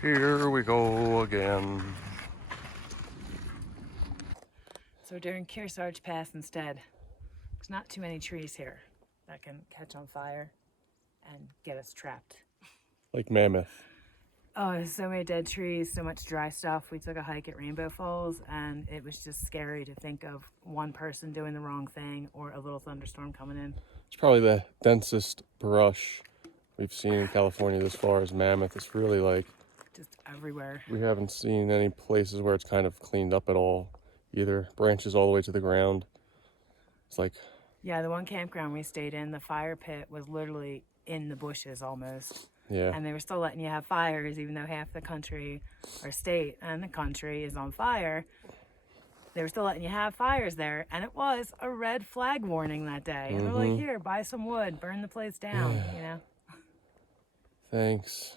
Here we go again. So we're doing Kearsarge Pass instead. There's not too many trees here that can catch on fire and get us trapped. Like Mammoth. Oh, there's so many dead trees, so much dry stuff. We took a hike at Rainbow Falls and it was just scary to think of one person doing the wrong thing or a little thunderstorm coming in. It's probably the densest brush we've seen in California this far as Mammoth. It's really like just everywhere. We haven't seen any places where it's kind of cleaned up at all either. Branches all the way to the ground. It's like... Yeah, the one campground we stayed in, the fire pit was literally in the bushes almost. Yeah. And they were still letting you have fires even though half the country or state and the country is on fire. They were still letting you have fires there, and it was a red flag warning that day. And they're like, here, buy some wood, burn the place down, you know? Thanks.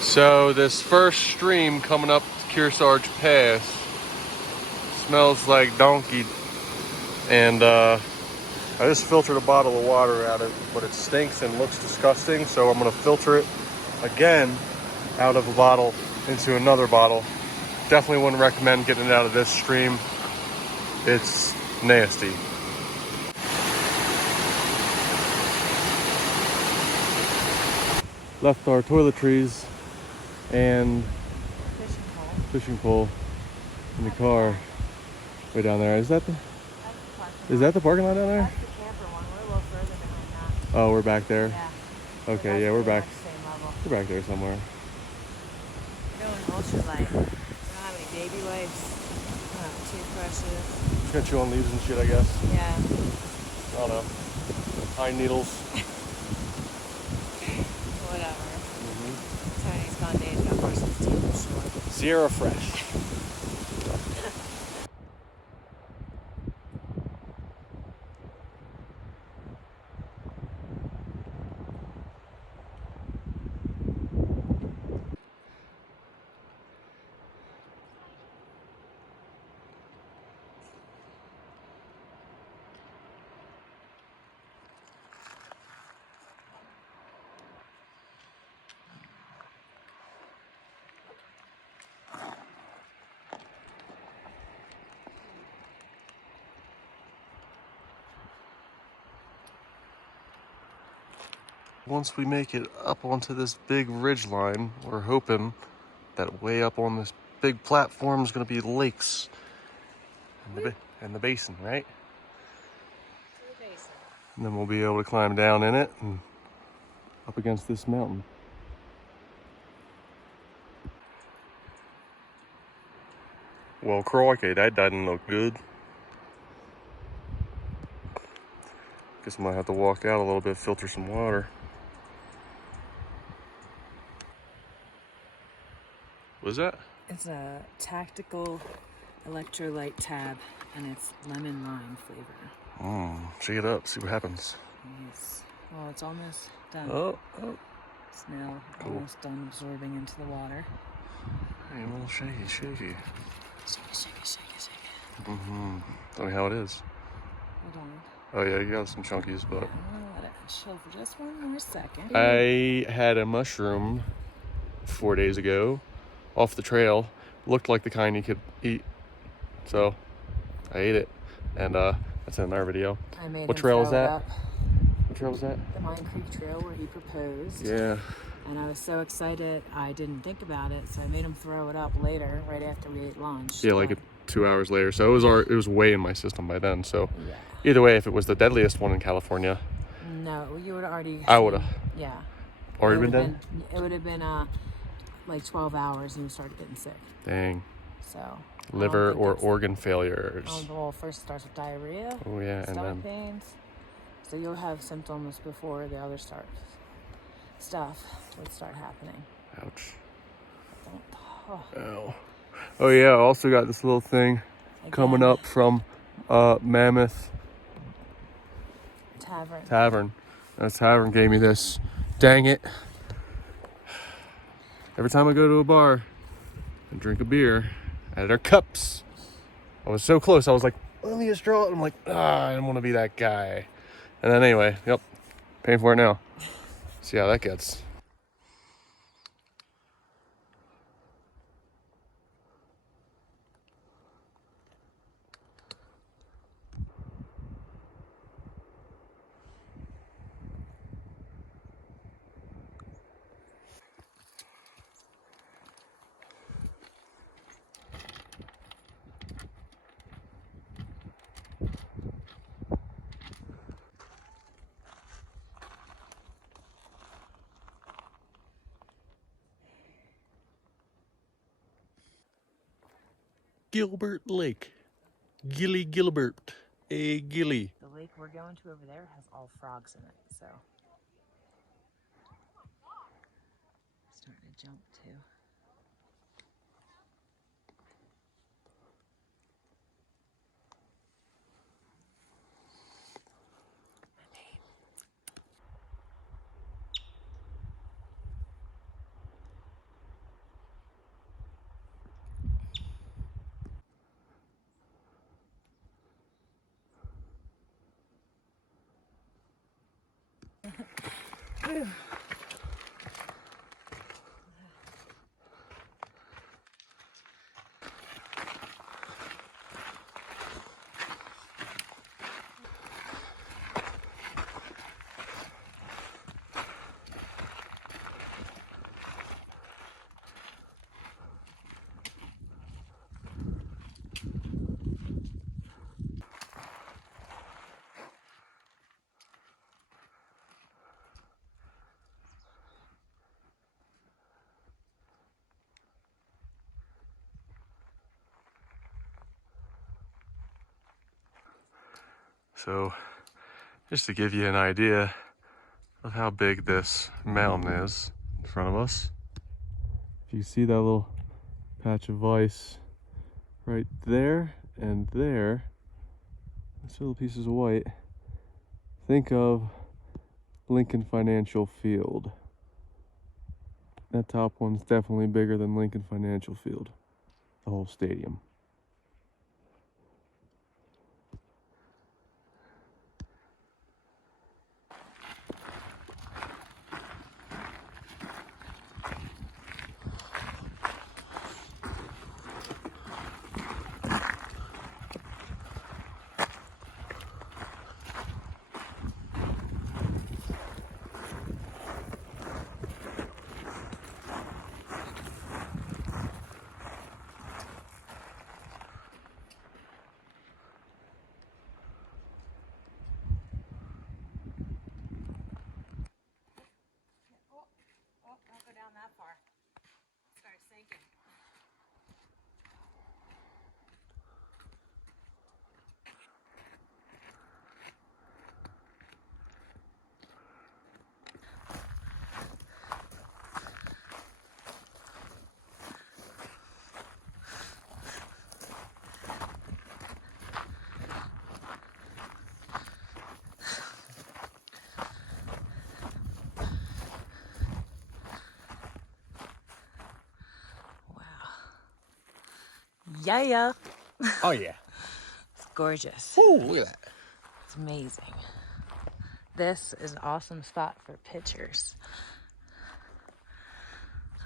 So this first stream coming up Kearsarge Pass smells like donkey, and I just filtered a bottle of water out of it, but it stinks and looks disgusting, so I'm gonna filter it again out of a bottle into another bottle. Definitely wouldn't recommend getting it out of this stream. It's nasty. Left our toiletries and fishing pole in the car way down there. Is that the parking lot down there? That's the camper one. We're a little further behind that. Oh, we're back there? Yeah. Okay, yeah, we're back. Same level. We're back there somewhere. We're doing ultralight. We don't have any baby wipes. We don't have toothbrushes. Just gonna chew on leaves and shit, I guess. Yeah. I don't know. Pine needles. Whatever. Tony's gone days got brush his teeth short. Zero fresh. Once we make it up onto this big ridge line, we're hoping that way up on this big platform is going to be lakes and the basin, right? The basin. And then we'll be able to climb down in it and up against this mountain. Well, crikey, that doesn't look good. Guess I might have to walk out a little bit, filter some water. What is that? It's a tactical electrolyte tab, and it's lemon lime flavor. Shake it up, see what happens. Yes. Well, it's almost done. Oh. It's now Cool. almost done absorbing into the water. Hey, a little shaky. Shake it. Tell me how it is. Hold on. Oh yeah, you got some chunkies, but... I'm gonna let it chill for just one more second. I had a mushroom 4 days ago off the trail. Looked like the kind you could eat. So, I ate it. And that's in our video. I made What him trail is throw it that? up. What trail is that? The Mine Creek Trail where he proposed. Yeah. And I was so excited, I didn't think about it, so I made him throw it up later, right after we ate lunch. Yeah, like 2 hours later. So it was way in my system by then. So Yeah. either way, if it was the deadliest one in California, No, you would have already... I would have. Yeah. Already It been would've dead? It would have been like 12 hours and you started getting sick. Dang. So... Liver or organ failures. Well, first starts with diarrhea. Oh yeah, and Stomach then pains. So you'll have symptoms before the other stuff would start happening. Ouch. Oh, Ow. Oh yeah, I also got this little thing coming again. up from Mammoth Tavern. That tavern gave me this. Dang it. Every time I go to a bar and drink a beer out of their cups, I was so close. I was like, let me just draw it. I'm like, I don't want to be that guy. And then anyway, yep, paying for it now. See how that gets. Gilbert Lake. Gilbert. A Gilly. The lake we're going to over there has all frogs in it, so. Starting to jump too. So, just to give you an idea of how big this mountain is in front of us. If you see that little patch of ice right there and there, those little pieces of white, think of Lincoln Financial Field. That top one's definitely bigger than Lincoln Financial Field, the whole stadium. Don't go down that far. Start sinking. Yeah. Oh yeah. It's gorgeous. Oh, look at that. It's amazing. This is an awesome spot for pictures.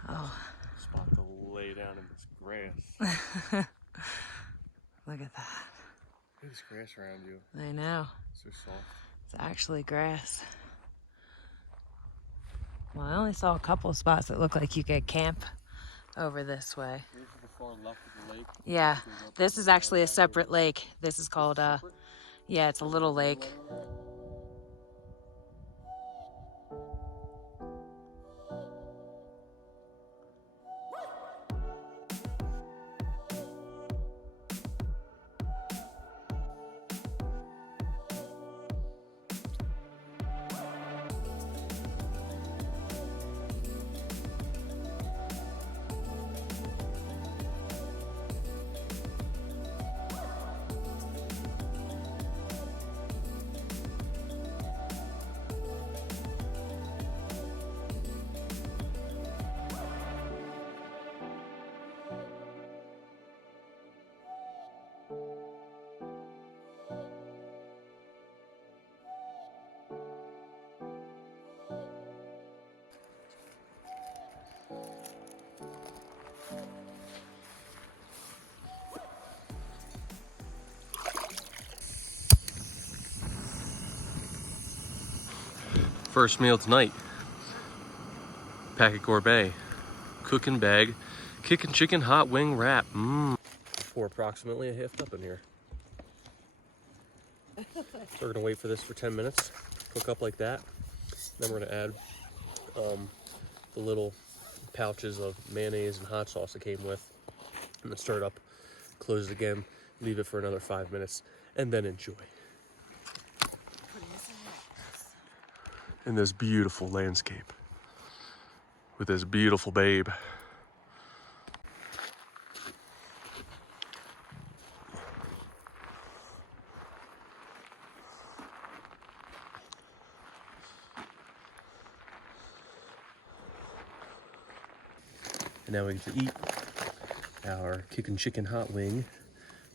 Oh. Spot to lay down in this grass. Look at that. Look at this grass around you. I know. So soft. It's actually grass. Well, I only saw a couple of spots that look like you could camp over this way. Here's the far left of the lake. Yeah, this is actually a separate lake. This is called, yeah, it's a little lake. First meal tonight. Packet gourmet, cooking bag, kicking chicken hot wing wrap. For approximately a half cup in here. So we're gonna wait for this for 10 minutes, cook up like that. Then we're gonna add the little pouches of mayonnaise and hot sauce it came with. I'm gonna stir it up, close it again, leave it for another 5 minutes, and then enjoy. In this beautiful landscape with this beautiful babe. And now we get to eat our kickin' chicken hot wing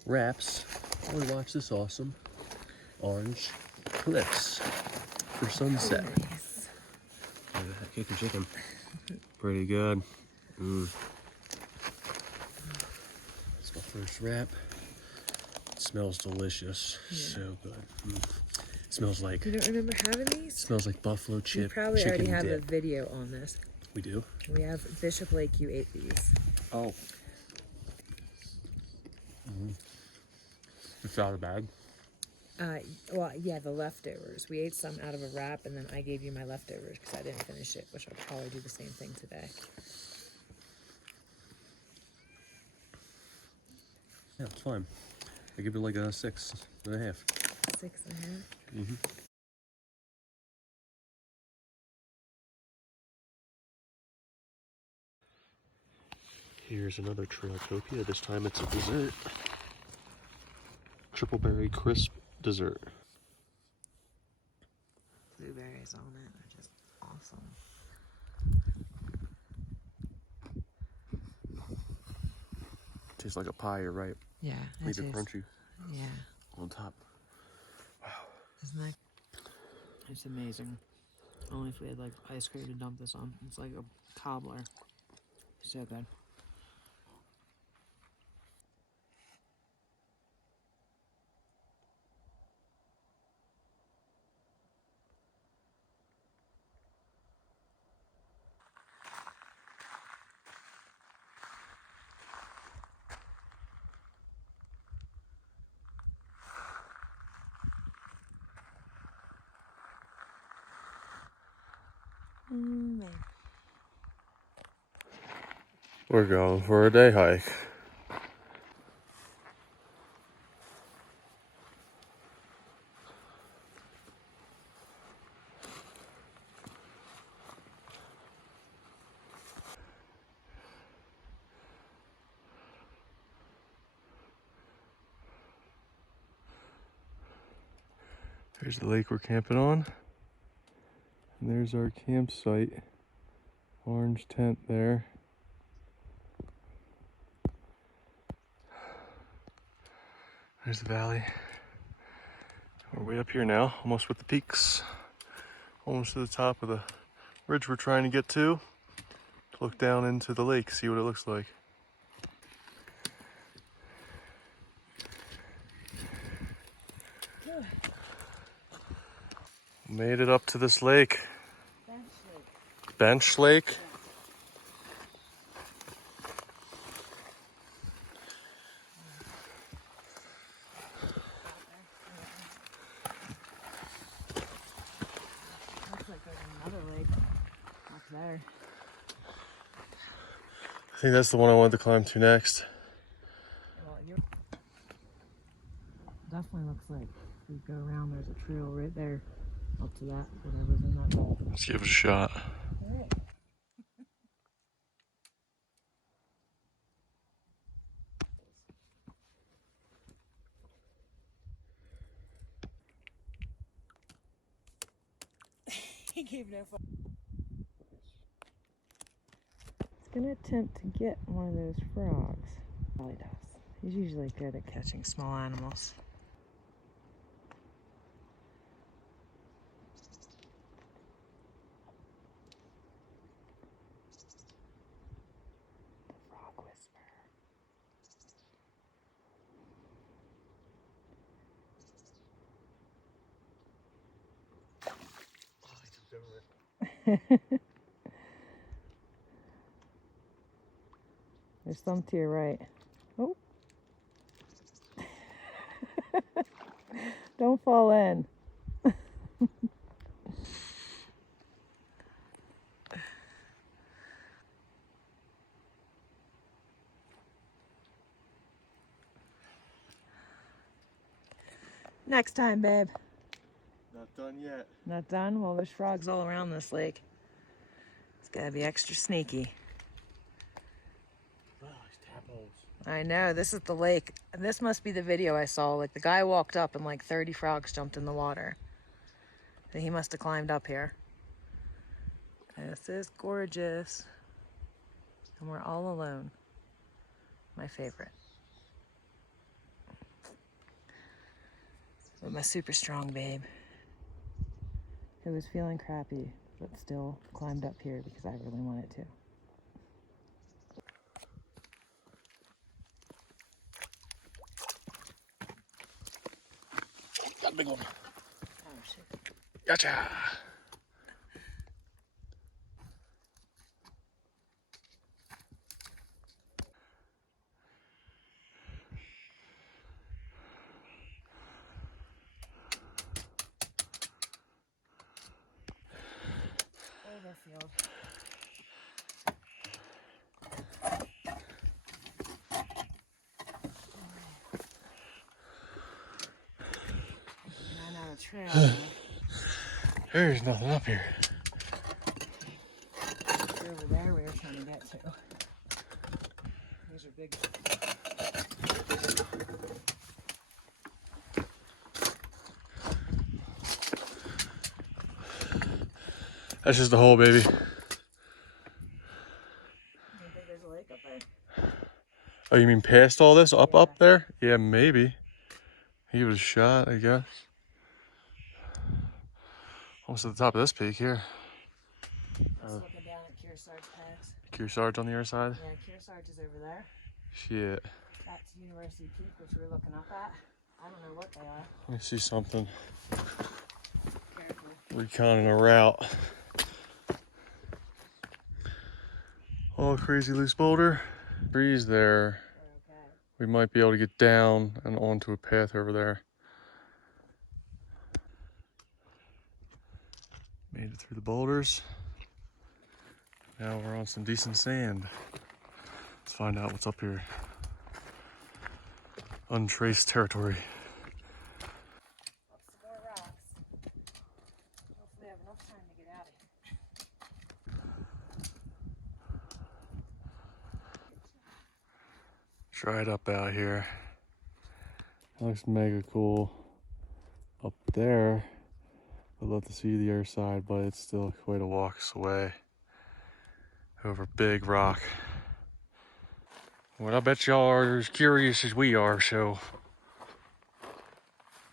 wraps while we watch this awesome orange cliffs for sunset. Nice. Look at that kickin' chicken. Pretty good. It's my first wrap. It smells delicious. Yeah. So good. It smells like. You don't remember having these? Smells like buffalo chip. You probably chicken already have dip. a video on this. We do? We have Bishop Lake, you ate these. Oh. It's out of the bag. Well, yeah, the leftovers. We ate some out of a wrap, and then I gave you my leftovers because I didn't finish it, which I'll probably do the same thing today. Yeah, it's fine. I give it like a 6.5. 6.5? Here's another Trailtopia. This time it's a dessert. Triple berry crisp dessert. Blueberries on it are just awesome. Tastes like a pie, you're right. Yeah, Leave it crunchy. Yeah. On top. Wow. Isn't that? It's amazing. Only if we had like ice cream to dump this on. It's like a cobbler. So good. Man. We're going for a day hike. There's the lake we're camping on. And there's our campsite. Orange tent there. There's the valley. We're way up here now, almost with the peaks. Almost to the top of the ridge we're trying to get to look down into the lake, see what it looks like. Made it up to this lake. Bench Lake. Looks like there's another lake up there. I think that's the one I wanted to climb to next. Well, definitely looks like if we go around, there's a trail right there up to that, whatever's in that hole. Let's give it a shot. All right. He gave no fuck. It's gonna attempt to get one of those frogs. Probably does. He's usually good at catching small animals. The frog whisperer. over there. There's some to your right. Oh. Don't fall in. Next time, babe. Not done yet. Not done? Well, there's frogs all around this lake. It's gotta be extra sneaky. Oh, these tadpoles. I know, this is the lake. This must be the video I saw. Like, the guy walked up and like 30 frogs jumped in the water. So he must have climbed up here. This is gorgeous. And we're all alone. My favorite. With my super strong babe, who was feeling crappy, but still climbed up here because I really wanted to. Got a big one. Oh, shit. Gotcha. Overfield. Ran out of trail. There's nothing up here. Over there, we were trying to get to. These are big. That's just the hole, baby. Do you think there's a lake up there? Oh, you mean past all this? Up Yeah. there? Yeah, maybe. He was shot, I guess. Almost at the top of this peak here. Just looking down at Kearsarge Pass. Kearsarge on the other side? Yeah, Kearsarge is over there. Shit. That's University Peak, which we're looking up at. I don't know what they are. Let me see something. Careful. Reconning a route. Oh, crazy loose boulder. Trees there. We're okay. We might be able to get down and onto a path over there. Made it through the boulders. Now we're on some decent sand. Let's find out what's up here. Untraced territory. Up some more rocks. Hopefully I have enough time to get out of here. Dried up out here. Looks mega cool. Up there, I'd love to see the other side, but it's still quite a ways away. Over big rock. Well, I bet y'all are as curious as we are, so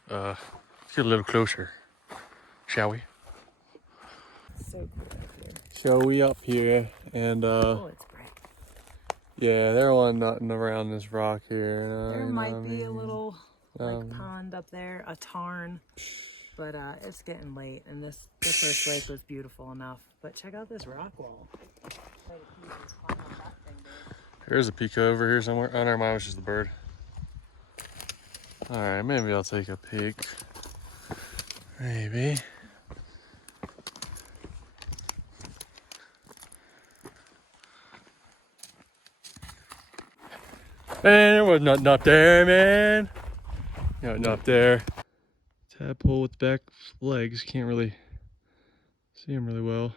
let's get a little closer, shall we? So cool up here. Shall we up here? And Oh, it's bright. yeah, they're on nothing around this rock here. There you know might what I be a mean? little pond up there, a tarn, but it's getting late, and this first lake was beautiful enough. But check out this rock wall. Here's a peak over here somewhere. Oh, never mind, it was just the bird. All right, maybe I'll take a peek. Maybe. Man, there was nothing up there, man. Nothing up there. Tadpole with back legs. Can't really see him really well.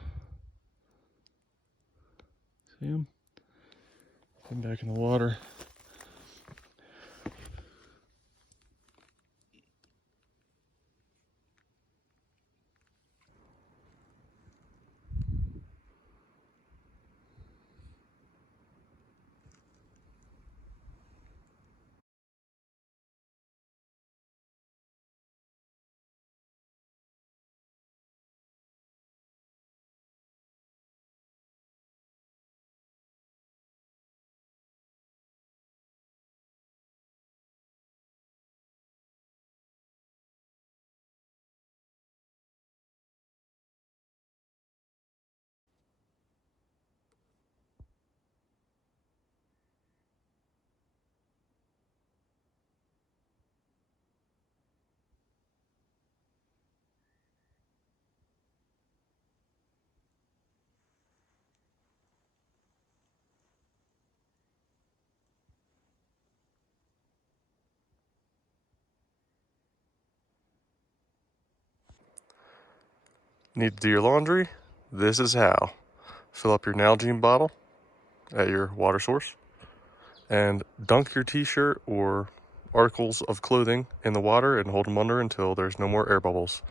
See him? I'm back in the water. Need to do your laundry? This is how. Fill up your Nalgene bottle at your water source and dunk your t-shirt or articles of clothing in the water and hold them under until there's no more air bubbles.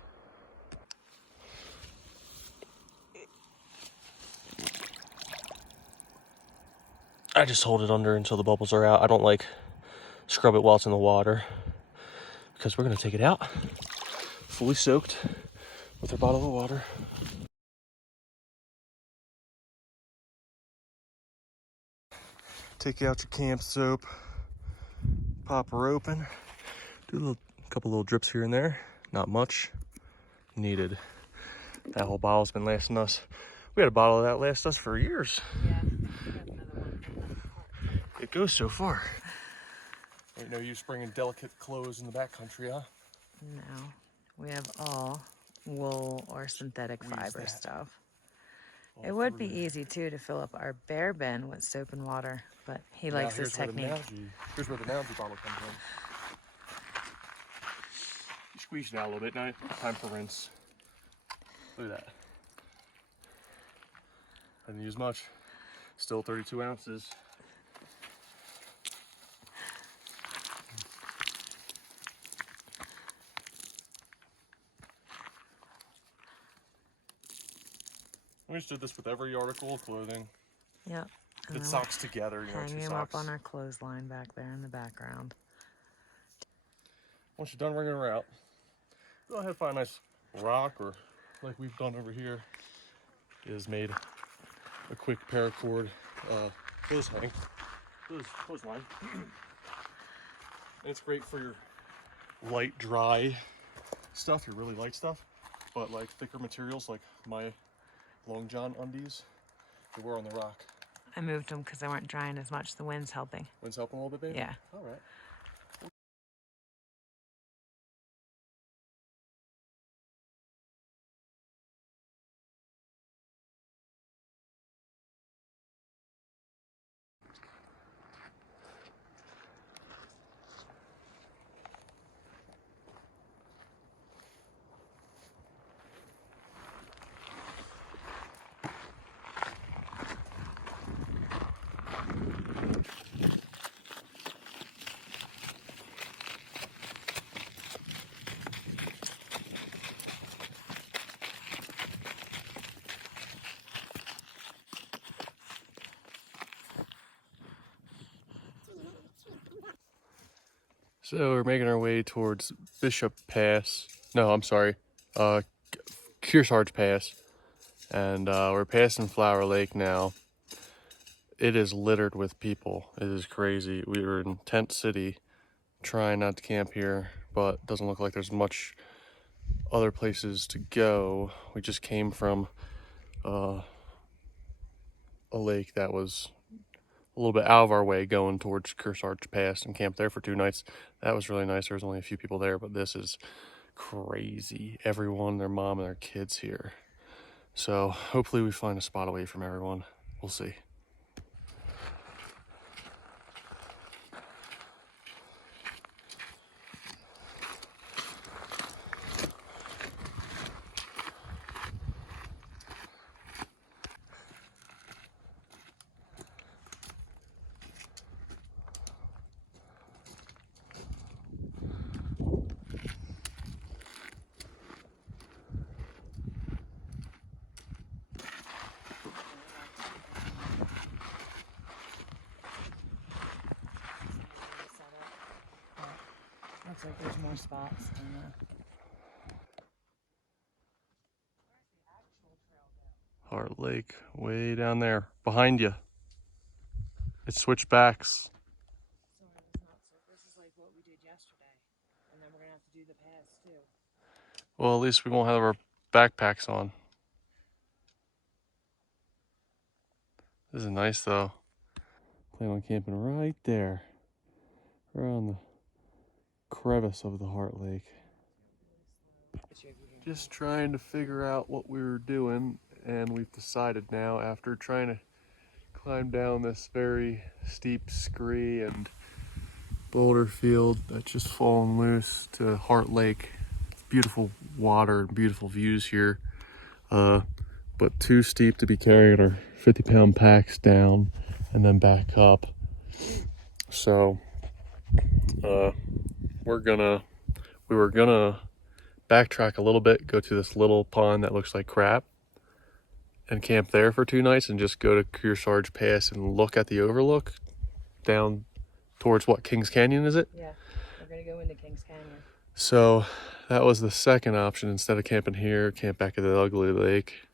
I just hold it under until the bubbles are out. I don't like scrub it while it's in the water because we're gonna take it out fully soaked with our bottle of water. Take out your camp soap, pop her open, do a couple little drips here and there. Not much needed. That whole bottle's been lasting us. We had a bottle of that last us for years. Yeah, we have another one. It goes so far. Ain't no use bringing delicate clothes in the backcountry, huh? No, we have all wool or synthetic We use fiber that. stuff. All It would through be there. easy too to fill up our bear bin with soap and water, but he Now likes this technique. Here's where the Nalgene bottle comes in. You squeeze it out a little bit now. Time for rinse. Look at that. I didn't use much. Still 32 ounces. We just did this with every article of clothing. Yep. And It then socks together, you know, hang two him up socks. on our clothesline back there in the background. Once you're done wringing her out, go ahead and find a nice rock, or like we've done over here, is made a quick paracord clothesline. And it's great for your light, dry stuff, your really light stuff, but like thicker materials like my long john undies, they were on the rock. I moved them because they weren't drying as much. The wind's helping. Wind's helping a little bit, baby? Yeah. All right. So we're making our way towards Bishop Pass. No, I'm sorry. Kearsarge Pass. And we're passing Flower Lake now. It is littered with people. It is crazy. We were in Tent City trying not to camp here, but it doesn't look like there's much other places to go. We just came from a lake that was a little bit out of our way going towards Kearsarge Pass and camped there for 2 nights. That was really nice. There was only a few people there, but this is crazy. Everyone, their mom and their kids here. So hopefully we find a spot away from everyone. We'll see. Looks like there's more spots. Heart Lake, way down there, behind you. It switched backs. This is like what we did yesterday, and then we're gonna have to do the pass too. Well, at least we won't have our backpacks on. This is nice though. Plan on camping right there, right on the crevice of the Heart Lake. Just trying to figure out what we were doing, and we've decided now, after trying to climb down this very steep scree and boulder field that's just fallen loose to Heart Lake. It's beautiful water and beautiful views here. but too steep to be carrying our 50-pound packs down and then back up. So we were gonna backtrack a little bit, go to this little pond that looks like crap and camp there for 2 nights, and just go to Kearsarge Pass and look at the overlook down towards what, Kings Canyon, is it? Yeah, we're gonna go into Kings Canyon. So that was the second option. Instead of camping here, camp back at the ugly lake.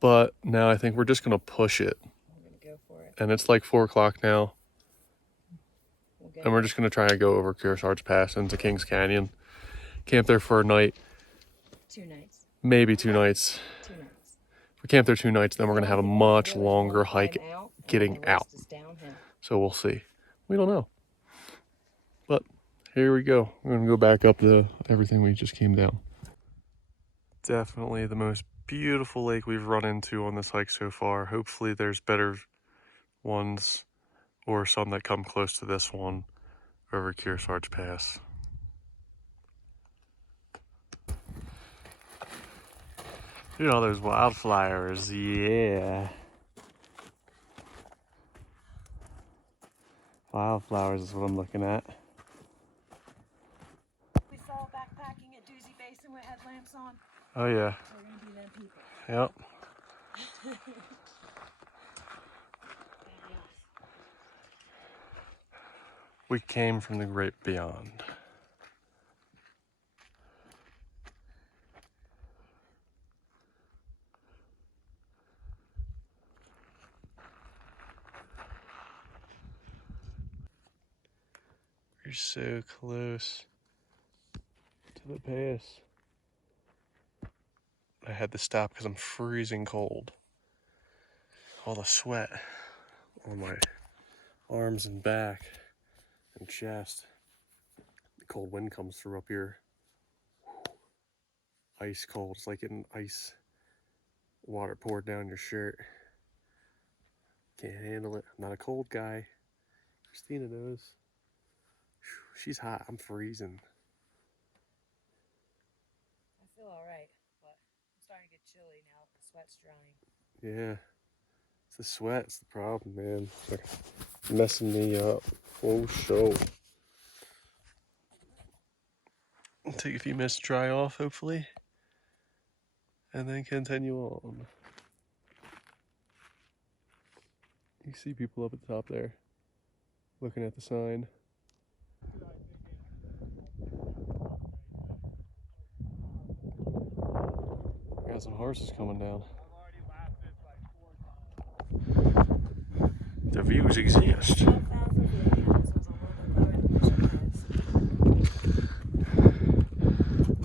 But now I think we're just gonna push it. We're gonna go for it. And it's like 4 o'clock now. We'll And we're just gonna try and go over Kearsarge Pass into Kings Canyon. Camp there for a night. 2 nights. Maybe 2 nights. 2 nights. If we camp there 2 nights, then we're gonna have a much longer hike getting out. So we'll see. We don't know. But here we go. We're gonna go back up everything we just came down. Definitely the most beautiful lake we've run into on this hike so far. Hopefully there's better ones or some that come close to this one over Kearsarge Pass. Look at all those wildflowers, yeah. Wildflowers is what I'm looking at. We saw backpacking at Doozy Basin with headlamps on. Oh yeah. We're gonna be them people. Yep. We came from the great beyond. We're so close to the pass. I had to stop because I'm freezing cold. All the sweat on my arms and back and chest. The cold wind comes through up here. Ice cold. It's like getting ice water poured down your shirt. Can't handle it. I'm not a cold guy. Christina knows. She's hot. I'm freezing. I feel alright, but I'm starting to get chilly now. The sweat's drying. Yeah. It's the sweat. It's the problem, man. It's like messing me up. Oh, show. I'll take a few minutes to dry off, hopefully. And then continue on. You see people up at the top there, looking at the sign. Got some horses coming down. The views exist.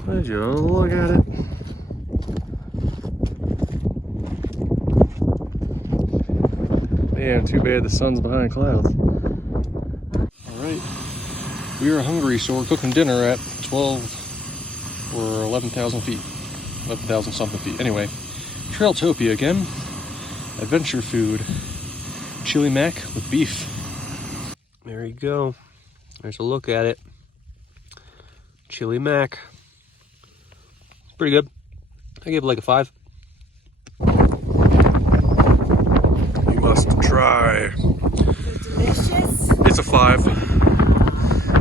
Would you look at it? Man, too bad the sun's behind clouds. Alright. We are hungry, so we're cooking dinner at 12 or 11,000 feet. 11,000 something feet. Anyway, Trailtopia again. Adventure food. Chili mac with beef. There you go. There's a look at it. Chili mac. It's pretty good. I gave it like a 5. You must try. It's delicious. It's a 5.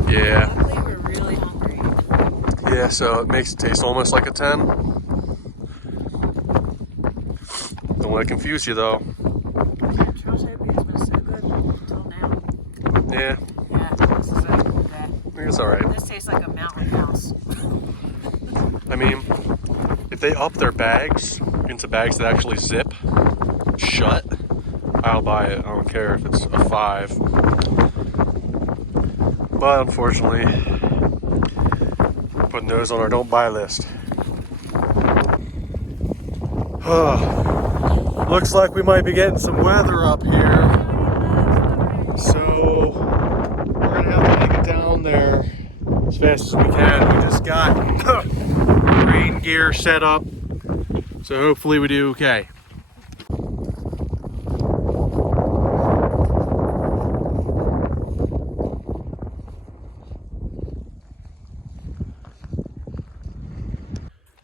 Yeah. Luckily, we're really hungry. Yeah, so it makes it taste almost like a 10. Don't let it confuse you though. Trailtopia's been so good until now. Yeah, Yeah, this is okay. I think it's alright. This tastes like a mountain house. I mean, if they up their bags into bags that actually zip shut, I'll buy it. I don't care if it's a 5. But unfortunately, putting those on our don't buy list. Looks like we might be getting some weather up here. So we're gonna have to make it down there as fast as we can. We just got rain gear set up, so hopefully we do okay.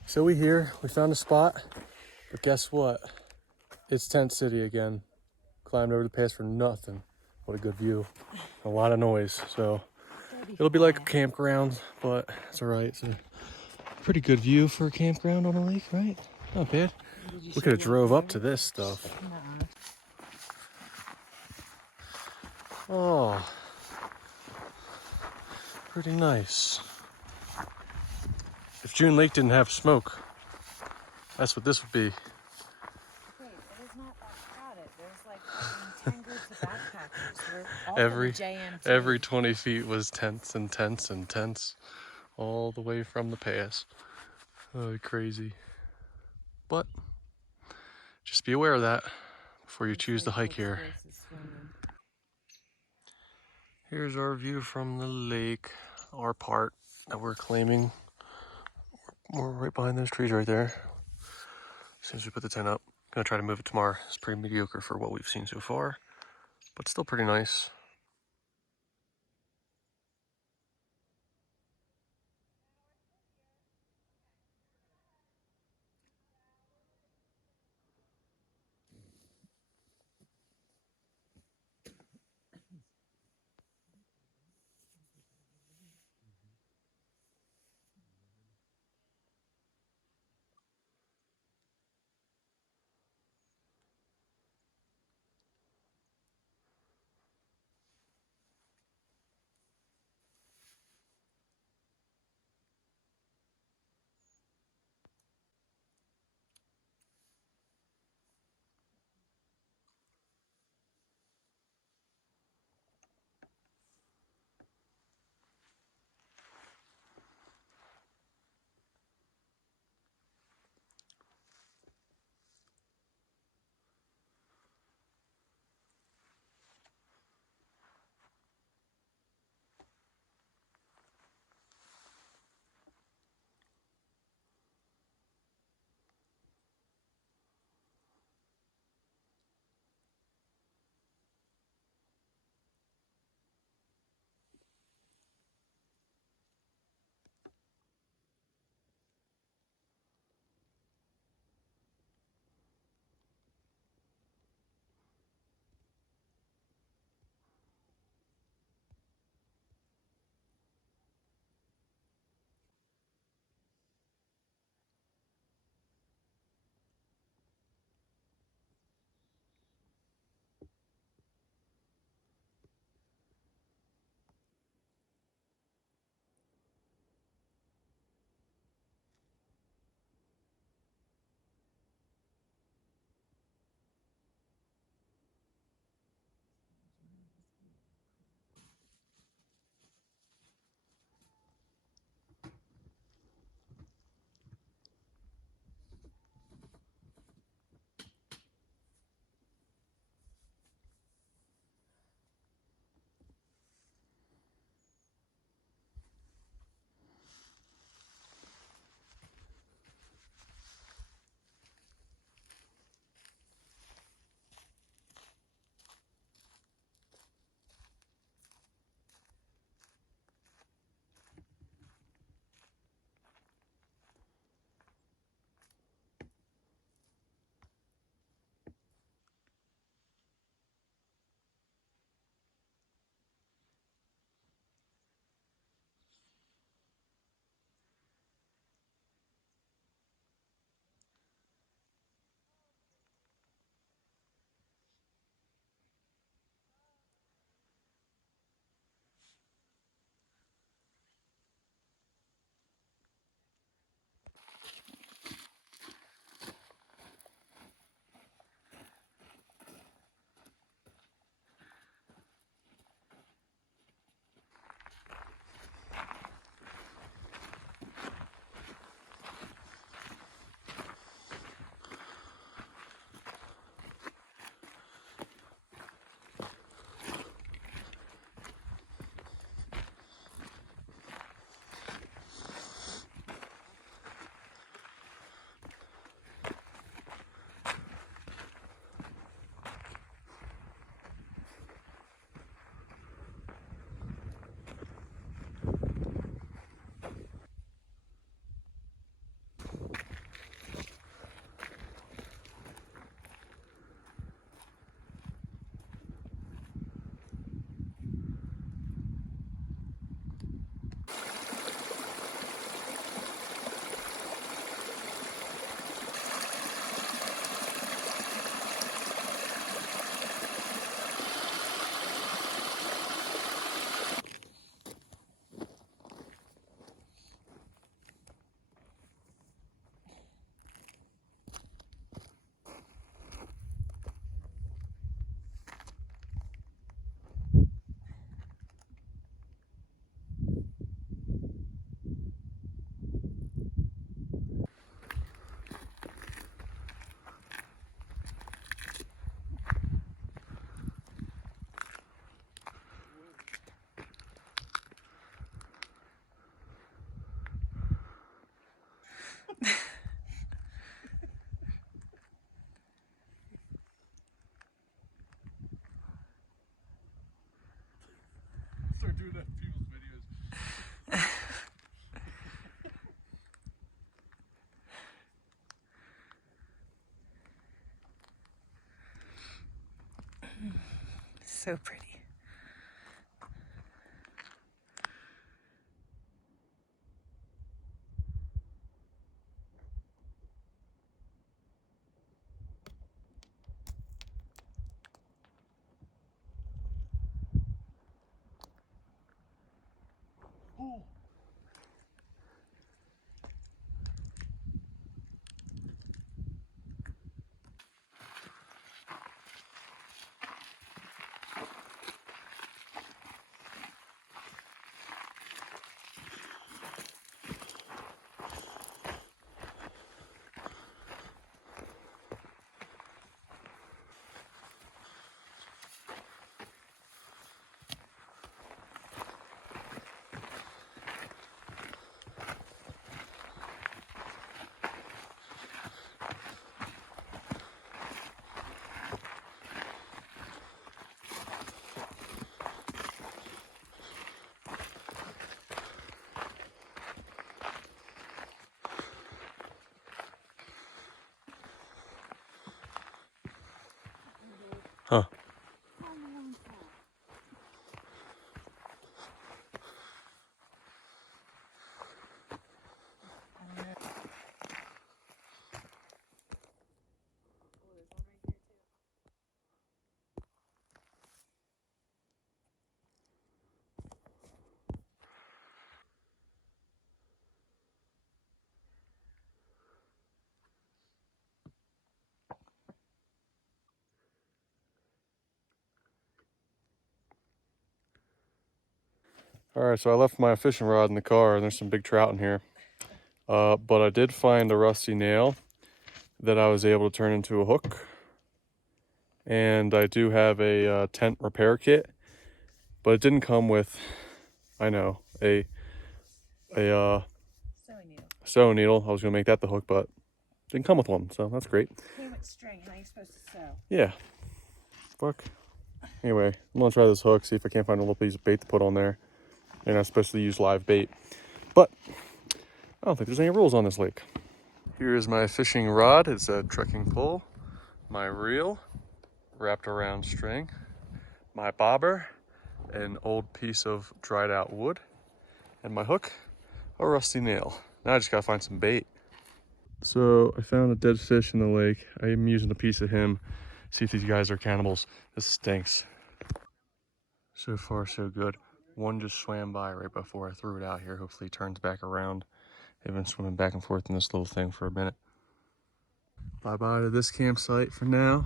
So we found a spot, but guess what? It's tent city again. Climbed over the pass for nothing. What a good view. A lot of noise, so it'll be like a campground, but it's all right. It's a pretty good view for a campground on a lake, right? Not bad. We could have drove up to this stuff. Oh, pretty nice. If June Lake didn't have smoke, that's what this would be. Wait, it is not that crowded. There's like 10 groups of backpackers. We're all Every 20 feet was tents and tents and tents all the way from the pass. Oh, crazy. But just be aware of that before you choose to hike here. Here's our view from the lake, our part that we're claiming. We're right behind those trees right there. As soon as we put the tent up, gonna try to move it tomorrow. It's pretty mediocre for what we've seen so far, but still pretty nice. Start doing that in people's videos. So pretty. Ooh. Huh. All right, so I left my fishing rod in the car, and there's some big trout in here. But I did find a rusty nail that I was able to turn into a hook. And I do have a tent repair kit, but it didn't come with, I know, a Sewing needle. sewing needle. I was gonna make that the hook, but didn't come with one, so that's great. Came with string. How are you supposed to sew? Yeah. Fuck. Anyway, I'm gonna try this hook, see if I can't find a little piece of bait to put on there. You're not supposed to use live bait, but I don't think there's any rules on this lake. Here is my fishing rod. It's a trekking pole, my reel wrapped around string, my bobber, an old piece of dried out wood, and my hook, a rusty nail. Now I just gotta find some bait. So I found a dead fish in the lake. I am using a piece of him. See if these guys are cannibals. This stinks. So far, so good. One just swam by right before I threw it out here. Hopefully he turns back around. I've been swimming back and forth in this little thing for a minute. Bye-bye to this campsite for now.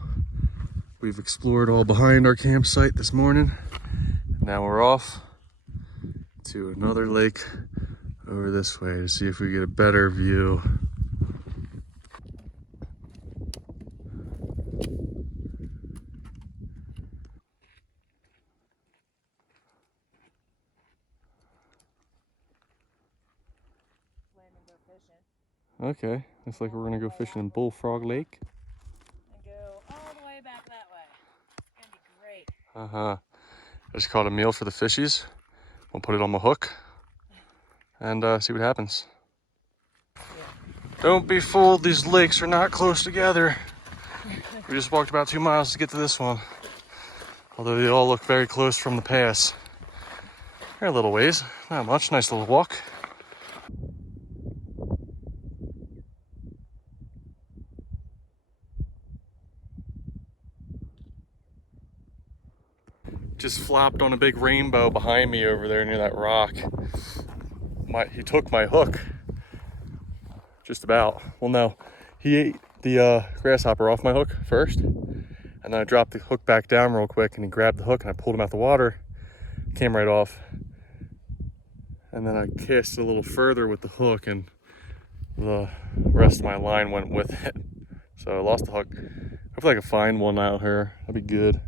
We've explored all behind our campsite this morning. Now we're off to another lake over this way to see if we get a better view. Okay, looks like we're gonna go fishing in Bullfrog Lake. And go all the way back that way. It's gonna be great. Uh-huh. I just caught a meal for the fishies. We'll put it on my hook and see what happens. Don't be fooled, these lakes are not close together. We just walked about 2 miles to get to this one. Although they all look very close from the pass. They're a little ways, not much, nice little walk. Just flopped on a big rainbow behind me over there near that rock. He took my hook. Just about. Well, no, he ate the grasshopper off my hook first, and then I dropped the hook back down real quick, and he grabbed the hook, and I pulled him out the water, came right off, and then I cast a little further with the hook, and the rest of my line went with it. So I lost the hook. Hopefully I can find one out here. That'd be good.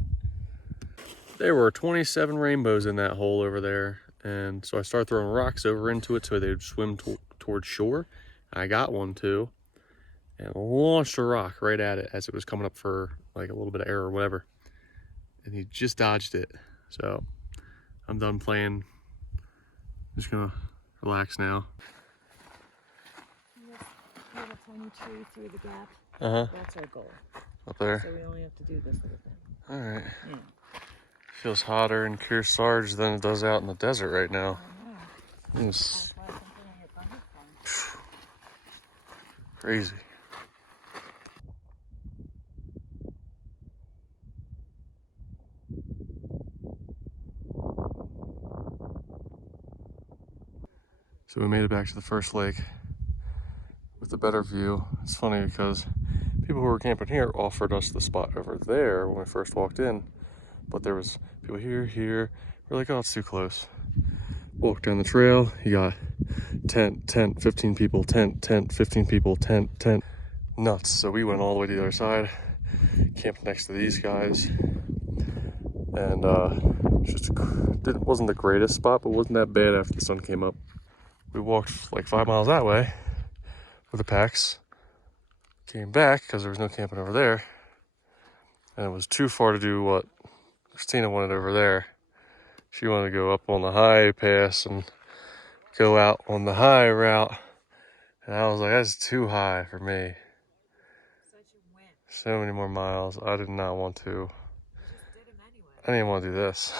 There were 27 rainbows in that hole over there, and so I started throwing rocks over into it so they would swim towards shore. I got one too, and launched a rock right at it as it was coming up for like a little bit of air or whatever. And he just dodged it. So I'm done playing. Just gonna relax now. This little tiny tree through the gap. Uh-huh. That's our goal. Up there. So we only have to do this little thing. All right. Yeah. Feels hotter in Kearsarge than it does out in the desert right now. I know. It's That's why something on your thunderstorm. crazy. So we made it back to the first lake with a better view. It's funny because people who were camping here offered us the spot over there when we first walked in, but there was people here. We're like, oh, it's too close. Walk down the trail, you got tent, 15 people, tent, 15 people, tent. Nuts. So we went all the way to the other side, camped next to these guys, and it wasn't the greatest spot, but wasn't that bad after the sun came up. We walked like 5 miles that way with the packs, came back because there was no camping over there, and it was too far to do what Christina wanted over there. She wanted to go up on the high pass and go out on the high route, and I was like, that's too high for me. Such a win. So many more miles. I did not want to. You just did them anyway. I didn't want to do this.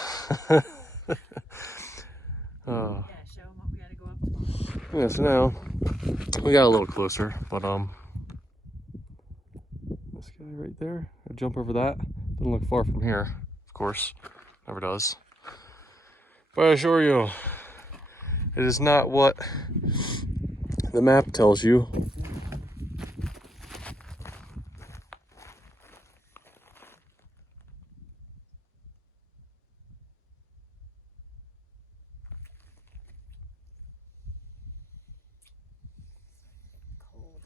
Oh. Yeah, show them what we gotta go up to. Yeah, so now we got a little closer, but this guy right there, I jump over that. Doesn't look far from here, of course, never does. But I assure you, it is not what the map tells you. Cold.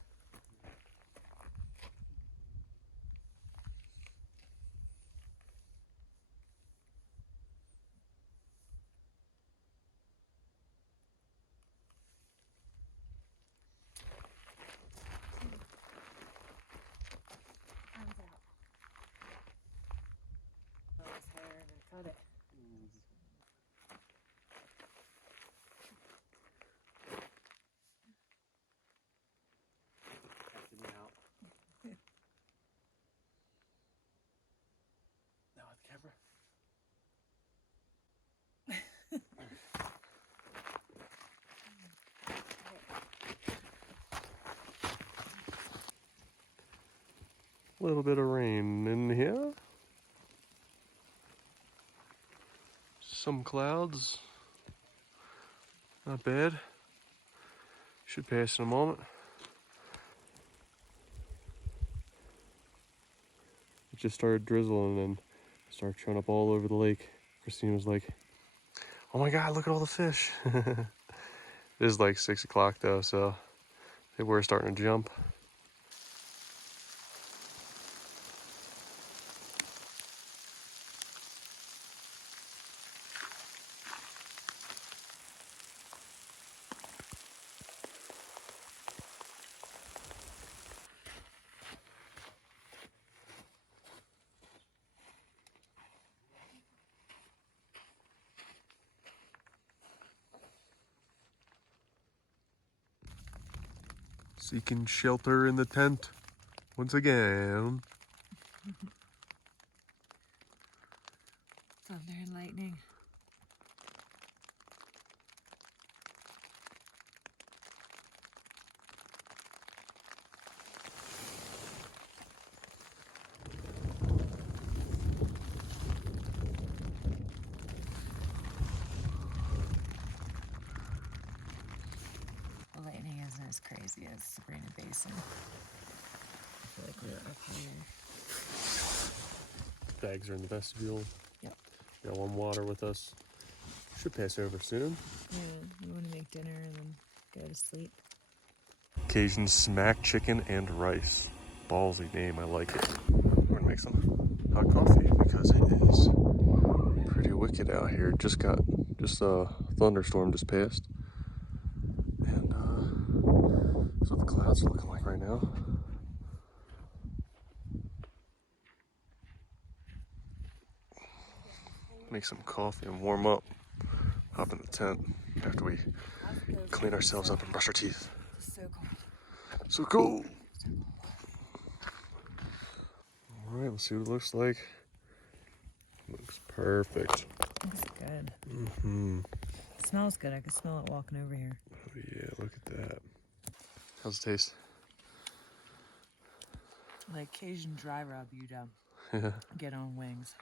Arms out. Oh, his hair, I'm gonna cut it. Now with the camera. A little bit of rain in here. Some clouds. Not bad. Should pass in a moment. It just started drizzling and started showing up all over the lake. Christine was like, oh my God, look at all the fish. It is like 6 o'clock though, so they were starting to jump. Seeking shelter in the tent once again. Thunder and lightning. The lightning isn't as crazy as Sabrina Basin. I feel like we're up higher. Bags are in the vestibule. Yep. Got one water with us. Should pass over soon. Yeah, we want to make dinner and then go to sleep. Cajun smack chicken and rice. Ballsy name, I like it. We're gonna make some hot coffee because it is pretty wicked out here. Just a thunderstorm just passed. And That's what the clouds are looking like right now. Make some coffee and warm up. Hop in the tent after we clean ourselves up and brush our teeth. So cold. So cool. All right, let's see what it looks like. Looks perfect. Looks good. Mm-hmm. It smells good. I can smell it walking over here. Oh yeah, look at that. How's it taste? Like Cajun dry rub you'd get on wings.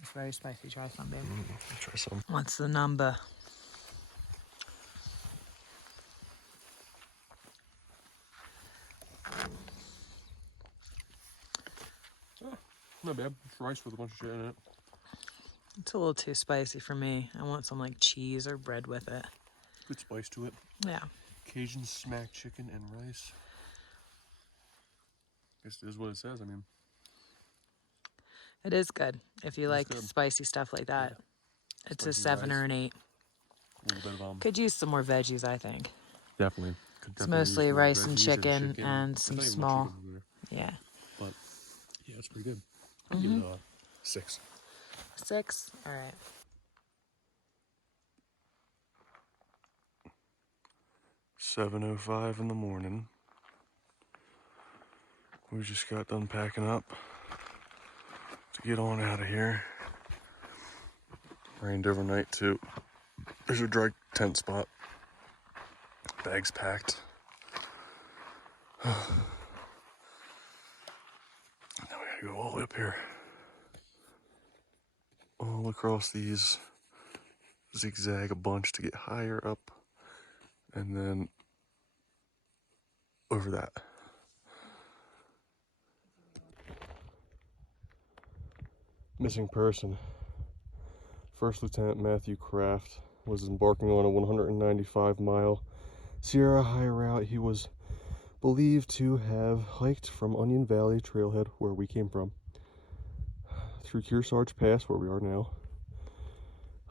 It's very spicy. Try some, baby. Try some. What's the number? Oh, not bad. It's rice with a bunch of shit in it. It's a little too spicy for me. I want some like cheese or bread with it. Good spice to it. Yeah. Cajun smack chicken and rice. Guess it is what it says. I mean, It is good if you like good. spicy stuff like that. Yeah. It's Spicy a 7 rice. or an 8. A little bit of Could use some more veggies, I think. definitely. It's mostly rice and chicken and some small. Yeah. But yeah, it's pretty good. I'd give it a 6. 6? All right. "7:05 in the morning. We just got done packing up to get on out of here. Rained overnight too. There's a dry tent spot. Bags packed. Now we gotta go all the way up here. All across these. Zigzag a bunch to get higher up. And then over that. Missing person. First Lieutenant Matthew Kraft was embarking on a 195-mile Sierra High route. He was believed to have hiked from Onion Valley trailhead, where we came from, through Kearsarge Pass, where we are now,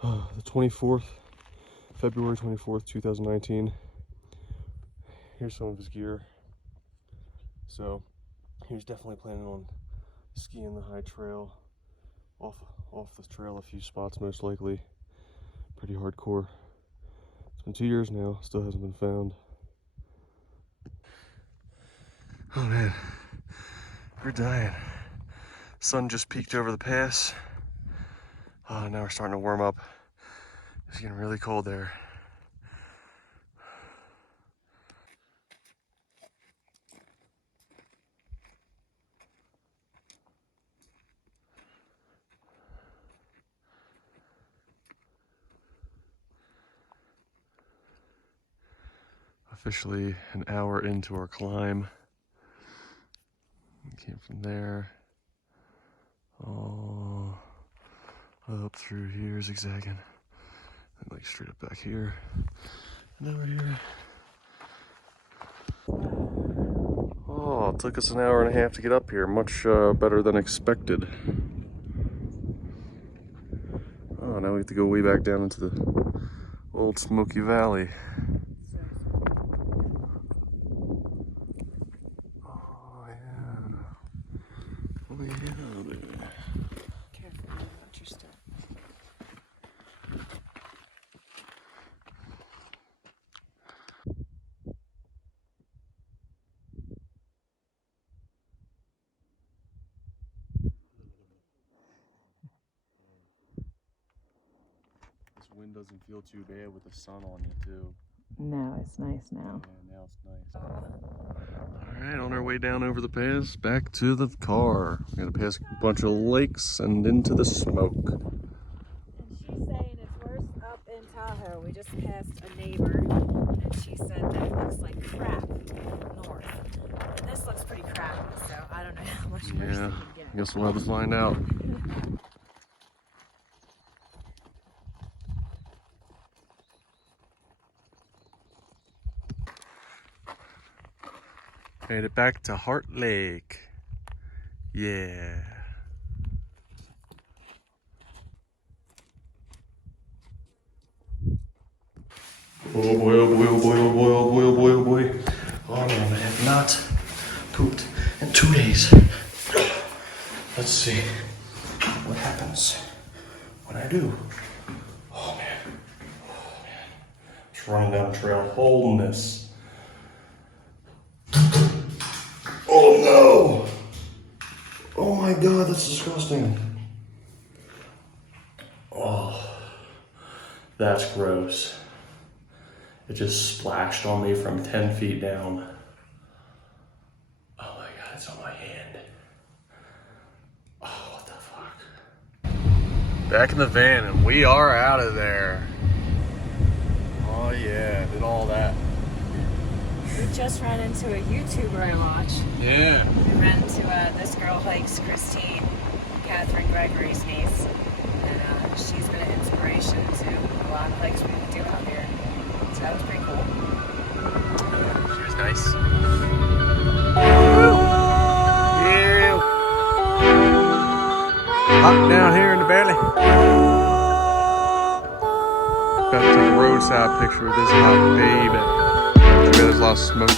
the 24th, February 24th, 2019. Here's some of his gear. So he was definitely planning on skiing the high trail, off the trail a few spots most likely. Pretty hardcore. It's been 2 years now, still hasn't been found. Oh man, we're dying. Sun just peeked over the pass. Oh, now we're starting to warm up. It's getting really cold there. Officially an hour into our climb. We came from there, all up through here, zigzagging, and like straight up back here, and now we're here. Oh, it took us an hour and a half to get up here, much better than expected. Oh, now we have to go way back down into the old Smoky Valley. Oh yeah. Oh yeah, baby. Careful, watch your step. This wind doesn't feel too bad with the sun on you too. No, it's nice now. Yeah, now it's nice. Alright, on our way down over the pass, back to the car. We gotta pass a bunch of lakes and into the smoke. And she's saying it's worse up in Tahoe. We just passed a neighbor, and she said that it looks like crap north. And this looks pretty crappy, so I don't know how much worse it Yeah, can get. I guess we'll have to find out. Made it back to Heart Lake. Yeah. Oh boy, oh boy, oh boy, oh boy, oh boy, oh boy, oh boy. morning and I have not pooped in 2 days. Let's see what happens when I do. Oh man. Just running down the trail, holding this. Oh no! Oh my god, that's disgusting. Oh, that's gross. It just splashed on me from 10 feet down. Oh my god, it's on my hand. Oh, what the fuck? Back in the van and we are out of there. Oh yeah, did all that. We just ran into a YouTuber I watch. Yeah. We ran into This Girl Hikes Christine, Catherine Gregory's niece. And she's been an inspiration to a lot of hikes we do out here. So that was pretty cool. She was nice. Yeah. Hot down here in the valley. Got to take a roadside picture of this hot baby. There's a lot of smoke.